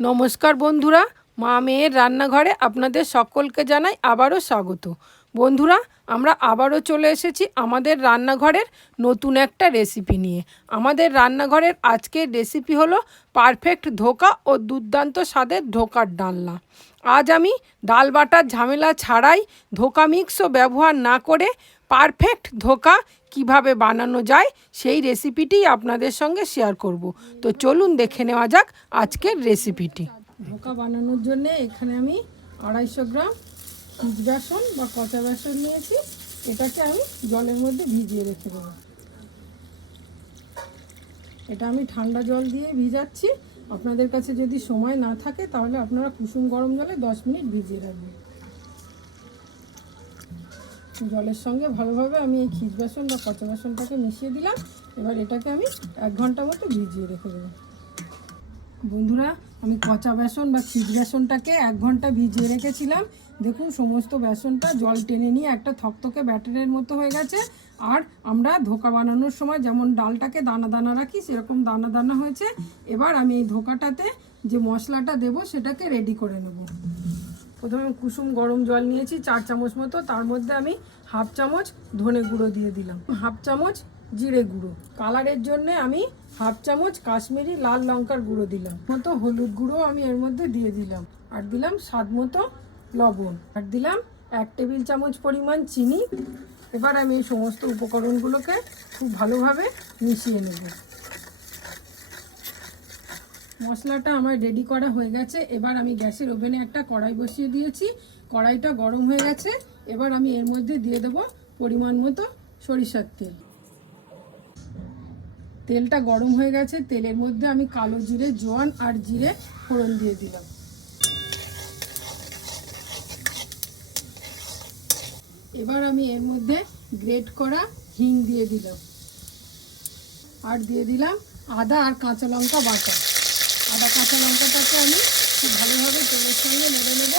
নমস্কার বন্ধুরা মা মেয়ের রান্নাঘরে আপনাদের সকলকে জানাই আবারও স্বাগত। বন্ধুরা আমরা আবারও চলে এসেছি আমাদের রান্নাঘরের নতুন একটা রেসিপি নিয়ে। আমাদের রান্নাঘরের আজকের রেসিপি হলো পারফেক্ট ধোকা ও দুর্দান্ত স্বাদের ধোকার ডালনা। আজ আমি ডাল বাটার ঝামেলা ছাড়াই ধোকা মিক্সও ব্যবহার না করে পারফেক্ট ধোকা কীভাবে বানানো যায় সেই রেসিপিটি আপনাদের সঙ্গে শেয়ার করব। তো চলুন দেখে নেওয়া যাক আজকের রেসিপিটি ধোকা বানানোর জন্য এখানে আমি আড়াইশো গ্রাম বীজ বেসন বা কচা বেসন নিয়েছি। এটাকে আমি জলের মধ্যে ভিজিয়ে রেখে দেবো। এটা আমি ঠান্ডা জল দিয়ে ভিজাচ্ছি। আপনাদের কাছে যদি সময় না থাকে, তাহলে আপনারা কুসুম গরম জলে দশ মিনিট ভিজিয়ে রাখবেন। জলের সঙ্গে ভালোভাবে আমি এই খিচ বেসন বা কচা বেসনটাকে মিশিয়ে দিলাম। এবার এটাকে আমি এক ঘণ্টা মতো ভিজিয়ে রেখে দেবো। বন্ধুরা আমি পচা বেসন বা খিচ বেসনটাকে এক ঘণ্টা ভিজিয়ে রেখেছিলাম। দেখুন, সমস্ত বেসনটা জল টেনে নিয়ে একটা থকথকে ব্যাটারের মতো হয়ে গেছে। আর আমরা ধোকা বানানোর সময় যেমন ডালটাকে দানা দানা রাখি, সেরকম দানা দানা হয়েছে। এবার আমি এই ধোকাটাতে যে মশলাটা দেব, সেটাকে রেডি করে নেব। প্রথমে কুসুম গরম জল নিয়েছি, চার চামচ মতো। তার মধ্যে আমি হাফ চামচ ধনে গুঁড়ো দিয়ে দিলাম। হাফ চামচ জিরে গুঁড়ো। কালারের জন্য আমি হাফ চামচ কাশ্মীরি লাল লঙ্কার গুঁড়ো দিলাম। মতো হলুদ গুঁড়ো আমি এর মধ্যে দিয়ে দিলাম। আর দিলাম স্বাদ মতো লবণ। আর দিলাম এক টেবিল চামচ পরিমাণ চিনি। এবার আমি এই সমস্ত উপকরণগুলোকে খুব ভালোভাবে মিশিয়ে নেব। মশলাটা আমার রেডি করা হয়ে গেছে। এবার আমি গ্যাসের ওভেনে একটা কড়াই বসিয়ে দিয়েছি। কড়াইটা গরম হয়ে গেছে। এবার আমি এর মধ্যে দিয়ে দেব পরিমাণ মতো সরিষার তেল। তেলটা গরম হয়ে গেছে, তেলের মধ্যে আমি কালো জিরে, জোয়ান আর জিরে ফোড়ন দিয়ে দিলাম। এবার আমি এর মধ্যে গ্রেট করা হিং দিয়ে দিলাম। আর দিয়ে দিলাম আদা আর কাঁচা লঙ্কা বাটা। আদা, কাঁচা লঙ্কাটাকে আমি খুব ভালোভাবে তেলের সঙ্গে নেড়ে নেব।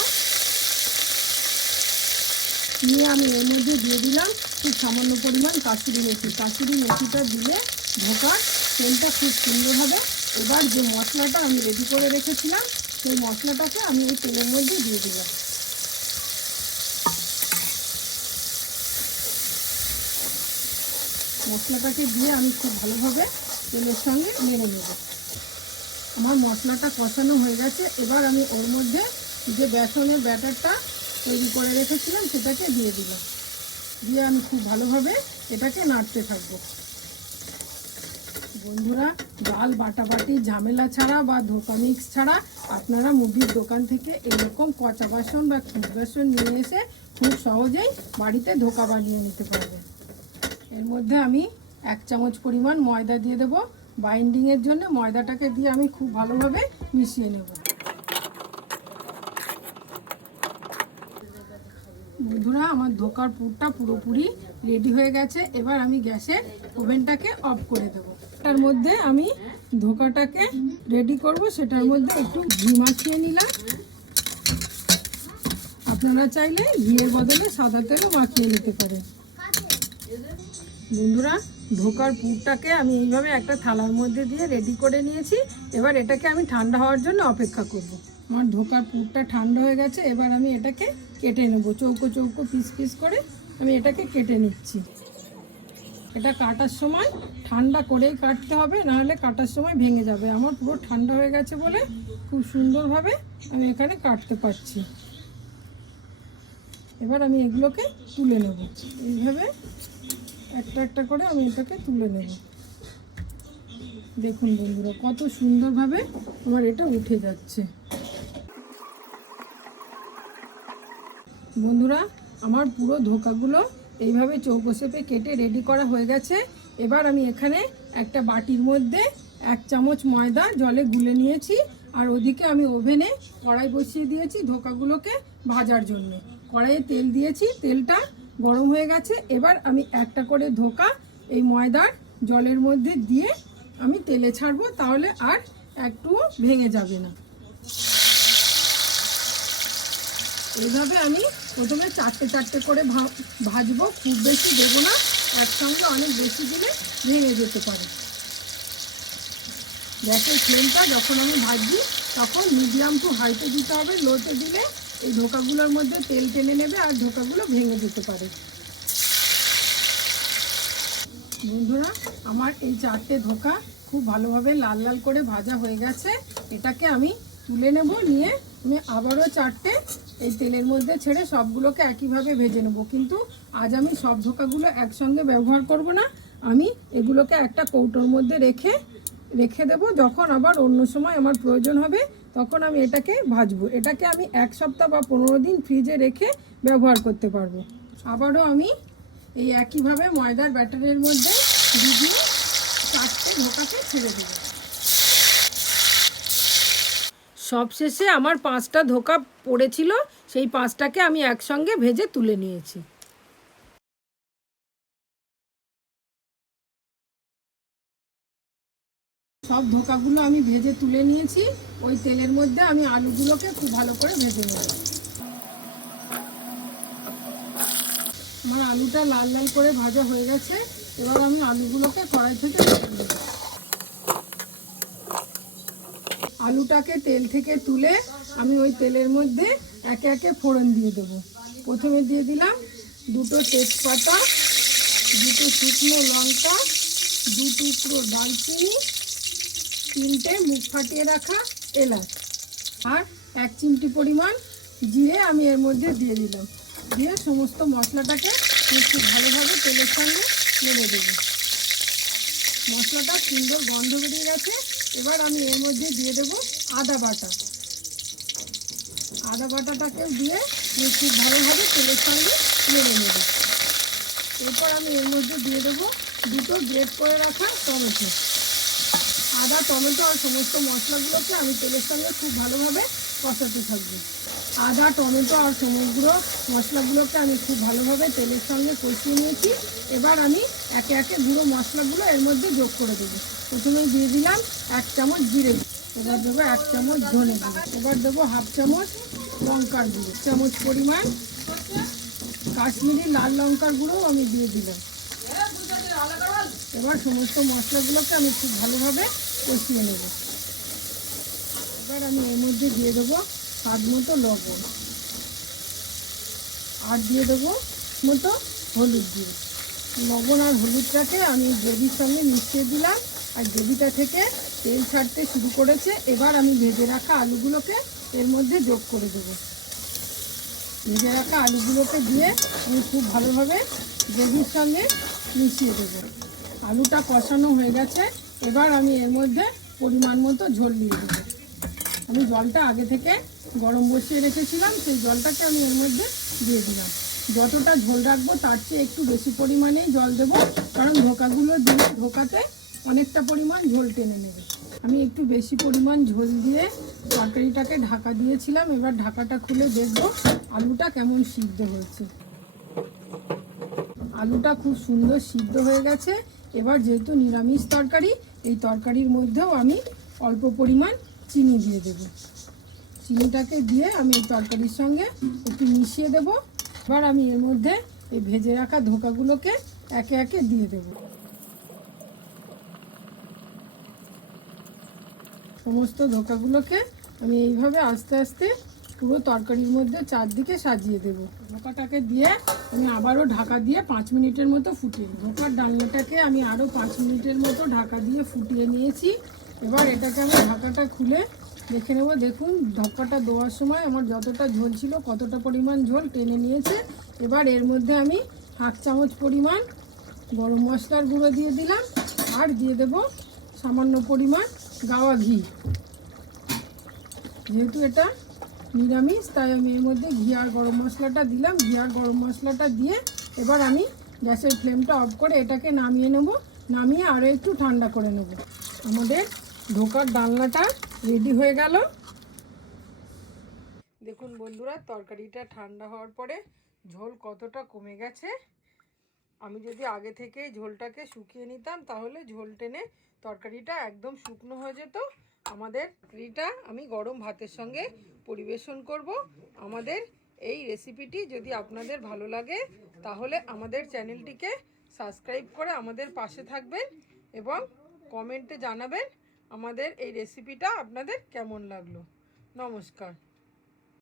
নিয়ে আমি এর মধ্যে দিয়ে দিলাম খুব সামান্য পরিমাণ কাশুরি মেথি। কাশুরি মেথিটা দিলে ধোকার তেলটা খুব সুন্দর হবে। এবার যে মশলাটা আমি রেডি করে রেখেছিলাম, সেই মশলাটাকে আমি ওই তেলের মধ্যে দিয়ে দিলাম। মশলাটাকে দিয়ে আমি খুব ভালোভাবে তেলের সঙ্গে নেড়ে নেব। আমার মশলাটা কষানো হয়ে গেছে। এবার আমি ওর মধ্যে যে বেসনের ব্যাটারটা তৈরি করে রেখেছিলাম, সেটাকে দিয়ে দিলাম। দিয়ে আমি খুব ভালোভাবে এটাকে নাড়তে থাকব। বন্ধুরা, ডাল, বাটাবাটি, ঝামেলা ছাড়া বা ধোকা মিক্স ছাড়া আপনারা মুদির দোকান থেকে এরকম কচা বাসন বা খিচ বাসন নিয়ে এসে খুব সহজেই বাড়িতে ধোকা বানিয়ে নিতে পারবেন। এর মধ্যে আমি এক চামচ পরিমাণ ময়দা দিয়ে দেবো। বাইন্ডিংয়ের জন্য ময়দাটাকে দিয়ে আমি খুব ভালোভাবে মিশিয়ে নেব। বন্ধুরা, আমার ধোকার পুরটা পুরোপুরি রেডি হয়ে গেছে। এবার আমি গ্যাসের ওভেনটাকে অফ করে দেব। তার মধ্যে আমি ধোকাটাকে রেডি করব। সেটার মধ্যে একটু ঘি মাখিয়ে নিলাম। আপনারা চাইলে ঘিয়ের বদলে সাদা তেলও মাখিয়ে নিতে পারেন। বন্ধুরা, ধোকার পুরটাকে আমি এইভাবে একটা থালার মধ্যে দিয়ে রেডি করে নিয়েছি। এবার এটাকে আমি ঠান্ডা হওয়ার জন্য অপেক্ষা করব। আমার ধোকার পুরটা ঠান্ডা হয়ে গেছে। এবার আমি এটাকে কেটে নেব। চৌকো চৌকো পিস পিস করে আমি এটাকে কেটে নিচ্ছি। এটা কাটার সময় ঠান্ডা করেই কাটতে হবে, নাহলে কাটার সময় ভেঙে যাবে। আমার পুরো ঠান্ডা হয়ে গেছে বলে খুব সুন্দরভাবে আমি এখানে কাটতে পারছি। এবার আমি এগুলোকে তুলে নেব। এইভাবে একটা একটা করে আমি এটাকে তুলে নেব। দেখুন বন্ধুরা, কত সুন্দরভাবে আমার এটা উঠে যাচ্ছে। বন্ধুরা, আমার পুরো ধোকাগুলো এইভাবে চৌকো শেপে কেটে রেডি করা হয়ে গেছে। এবার আমি এখানে একটা বাটির মধ্যে এক চামচ ময়দা জলে গুলে নিয়েছি। আর ওদিকে আমি ওভেনে কড়াই বসিয়ে দিয়েছি ধোকাগুলোকে ভাজার জন্য। কড়াইয়ে তেল দিয়েছি, তেলটা গরম হয়ে গেছে। এবার আমি একটা করে ধোকা এই ময়দার জলের মধ্যে দিয়ে আমি তেলে ছাড়বো, তাহলে আর একটু ভেঙে যাবে না। এইভাবে আমি প্রথমে চারটে চারটে করে ভাজবো, খুব বেশি দেবো না, একসঙ্গে অনেক বেশি দিলে ভেঙে যেতে পারে। গ্যাসের ফ্লেমটা যখন আমি ভাজছি, তখন মিডিয়াম টু হাইতে দিতে হবে, লোতে দিলে এই ধোকাগুলোর মধ্যে তেল টেনে নেবে আর ধোকাগুলো ভেঙে যেতে পারে। বন্ধুরা, আমার এই চারটে ধোকা খুব ভালোভাবে লাল লাল করে ভাজা হয়ে গেছে। এটাকে আমি তুলে নেব, নিয়ে আমি আবারও চারটে এই তেলের মধ্যে ছেড়ে সবগুলোকে একইভাবে ভেজে নেব। কিন্তু আজ আমি সব ধোকাগুলো একসঙ্গে ব্যবহার করব না। আমি এগুলোকে একটা কৌটোর মধ্যে রেখে রেখে দেব। যখন আবার অন্য সময় আমার প্রয়োজন হবে, তখন আমি এটাকে ভাজবো। এটাকে আমি এক সপ্তাহ বা পনেরো দিন ফ্রিজে রেখে ব্যবহার করতে পারব। আবারও আমি এই একইভাবে ময়দার ব্যাটারের মধ্যে ভিজিয়ে চারটে ধোকাকে ছেড়ে দেবো। সবশেষে আমার পাঁচটা ধোকা পড়েছিল, সেই পাঁচটাকে আমি একসঙ্গে ভেজে তুলে নিয়েছি। সব ধোকাগুলো আমি ভেজে তুলে নিয়েছি, ওই তেলের মধ্যে আমি আলুগুলোকে খুব ভালো করে ভেজে নেব। আমার আলুটা লাল লাল করে ভাজা হয়ে গেছে, এবার আমি আলুগুলোকে কড়াই থেকে তুলে নেব আলুটাকে তেল থেকে তুলে আমি ওই তেলের মধ্যে একে একে ফোড়ন দিয়ে দেবো। প্রথমে দিয়ে দিলাম দুটো তেজপাতা, দুটো শুকনো লঙ্কা, দু টুকরো দালচিনি তিনটে মুখ ফাটিয়ে রাখা এলাচ আর এক চিমটি পরিমাণ জিরে আমি এর মধ্যে দিয়ে দিলাম। দিয়ে সমস্ত মশলাটাকে একটু ভালোভাবে তেলের সঙ্গে নেড়ে দেবো। মশলাটা সুন্দর গন্ধ বেরিয়ে গেছে। এবার আমি এর মধ্যে দিয়ে দেবো আদা বাটা। আদা বাটাটাকেও দিয়ে খুব ভালোভাবে তেলের সঙ্গে নেড়ে নেব। এরপর আমি এর মধ্যে দিয়ে দেবো দুটো গ্রেট করে রাখা টমেটো। আদা, টমেটো আর সমস্ত মশলাগুলোকে আমি তেলের সঙ্গে খুব ভালোভাবে কষাতে থাকব। আদা, টমেটো আর সমগ্র মশলাগুলোকে আমি খুব ভালোভাবে তেলের সঙ্গে কষিয়ে নিয়েছি। এবার আমি একে একে গুঁড়ো মশলাগুলো এর মধ্যে যোগ করে দেবো। প্রথমেই দিয়ে দিলাম এক চামচ জিরে এবার দেবো এক চামচ ধনে গুঁড়ো। এবার দেবো হাফ চামচ লঙ্কার গুঁড়ো। চামচ পরিমাণ কাশ্মীরি লাল লঙ্কার গুঁড়োও আমি দিয়ে দিলাম। এবার সমস্ত মশলাগুলোকে আমি খুব ভালোভাবে কষিয়ে নেব। এবার আমি এর মধ্যে দিয়ে দেবো স্বাদ মতো লবণ। আর দিয়ে দেবো মতো হলুদ দিয়ে লবণ আর হলুদটাকে আমি গ্রেভির সঙ্গে মিশিয়ে দিলাম। আর গ্রেভিটা থেকে তেল ছাড়তে শুরু করেছে। এবার আমি ভেজে রাখা আলুগুলোকে এর মধ্যে যোগ করে দেবো। ভেজে রাখা আলুগুলোকে দিয়ে আমি খুব ভালোভাবে গ্রেভির সঙ্গে মিশিয়ে দেবো। আলুটা কষানো হয়ে গেছে। এবার আমি এর মধ্যে পরিমাণ মতো ঝোল দিয়ে দেবো আমি জলটা আগে থেকে গরম বসিয়ে রেখেছিলাম, সেই জলটাকে আমি এর মধ্যে দিয়ে দিলাম। যতটা ঝোল রাখব তার চেয়ে একটু বেশি পরিমাণেই জল দেবো, কারণ ধোকাগুলো দিয়ে ধোকাতে অনেকটা পরিমাণ ঝোল টেনে নেবে। আমি একটু বেশি পরিমাণ ঝোল দিয়ে তরকারিটাকে ঢাকা দিয়েছিলাম। এবার ঢাকাটা খুলে দেখব আলুটা কেমন সিদ্ধ হয়েছে। আলুটা খুব সুন্দর সিদ্ধ হয়ে গেছে। এবার যেহেতু নিরামিষ তরকারি, এই তরকারির মধ্যেও আমি অল্প পরিমাণ চিনি দিয়ে দেব। চিনিটাকে দিয়ে আমি এই তরকারির সঙ্গে একটু মিশিয়ে দেব। এবার আমি এর মধ্যে এই ভেজে রাখা ধোকাগুলোকে একে একে দিয়ে দেব। সমস্ত ধোকাগুলোকে আমি এইভাবে আস্তে আস্তে পুরো তরকারির মধ্যে চারদিকে সাজিয়ে দেব। ধোকাটাকে দিয়ে আমি আবারও ঢাকা দিয়ে পাঁচ মিনিটের মতো ফুটিয়ে। ধোকার ডালনাটাকে আমি আরও পাঁচ মিনিটের মতো ঢাকা দিয়ে ফুটিয়ে নিয়েছি। এবার এটাকে আমি ঢাকাটা খুলে দেখে নেব। দেখুন ঢাকাটা দেওয়ার সময় আমার যতটা ঝোল ছিল, কতটা পরিমাণ ঝোল টেনে নিয়েছে। এবার এর মধ্যে আমি হাফ চামচ পরিমাণ গরম মশলার গুঁড়ো দিয়ে দিলাম। আর দিয়ে দেব সামান্য পরিমাণ গাওয়া ঘি। যেহেতু এটা নিরামিষ, তাই আমি এর মধ্যে ঘি আর গরম মশলাটা দিলাম। ঘি আর গরম মশলাটা দিয়ে এবার আমি গ্যাসের ফ্লেমটা অফ করে এটাকে নামিয়ে নেব। নামিয়ে আরও একটু ঠান্ডা করে নেব। আমাদের ঢোকার ডালনাটা রেডি হয়ে গেল। দেখুন বন্ধুরা, তরকারিটা ঠান্ডা হওয়ার পরে ঝোল কতটা কমে গেছে। আমি যদি আগে থেকে ঝোলটাকে শুকিয়ে নিতাম, তাহলে ঝোল টেনে তরকারিটা একদম শুকনো হয়ে যেত। আমাদের তরকারিটা আমি গরম ভাতের সঙ্গে পরিবেশন করব। আমাদের এই রেসিপিটি যদি আপনাদের ভালো লাগে, তাহলে আমাদের চ্যানেলটিকে সাবস্ক্রাইব করে আমাদের পাশে থাকবেন এবং কমেন্টে জানাবেন আমাদের এই রেসিপিটা আপনাদের কেমন লাগল। নমস্কার।